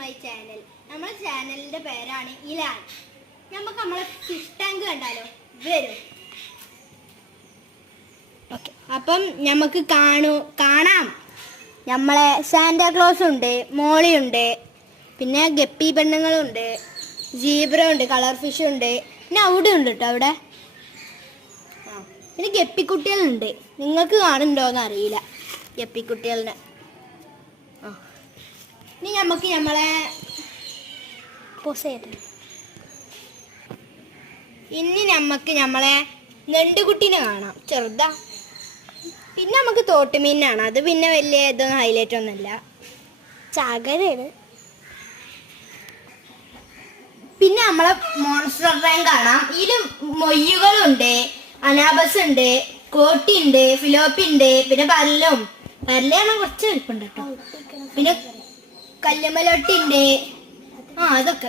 My channel. നമ്മുടെ ചാനലിന്റെ പേരാണ് ഇലാൻ. നമുക്ക് നമ്മളെ ഫിഷ് ടാങ്ക് കണ്ടാലോ? വരും. ഓക്കെ, അപ്പം നമുക്ക് കാണാം. നമ്മളെ സാന്റാക്ലോസ് ഉണ്ട്, മോളി ഉണ്ട്, പിന്നെ ഗപ്പി പെണ്ണുങ്ങളുണ്ട്, ജീബ്ര ഉണ്ട്, കളർ ഫിഷ് ഉണ്ട്, പിന്നെ അവിടെ ഉണ്ട് കേട്ടോ. അവിടെ പിന്നെ ഗപ്പിക്കുട്ടികളുണ്ട്. നിങ്ങൾക്ക് കാണുന്നുണ്ടോയെന്ന് അറിയില്ല ഗപ്പിക്കുട്ടികളിനെ. ഇനി നമുക്ക് നമ്മളെ നെണ്ടുകുട്ടീനെ കാണാം. ചെറുതാ. പിന്നെ നമുക്ക് തോട്ടുമീനാണ്. അത് പിന്നെ വലിയ ഇതൊന്നും ഹൈലൈറ്റ് ഒന്നുമില്ല, ചാകരയാണ്. പിന്നെ നമ്മളെ മോൺസ്റ്റർ ടാങ്ക് കാണാം. ഇതിൽ മൊയ്യുകളുണ്ട്, അനാബസ് ഉണ്ട്, കോട്ടി ഉണ്ട്, ഫിലോപ്പി ഉണ്ട്, പിന്നെ പരലയാണ് കുറച്ച് വലിപ്പുണ്ട് കേട്ടോ. പിന്നെ കല്ലുമലൊട്ടി ഉണ്ട്. അതൊക്കെ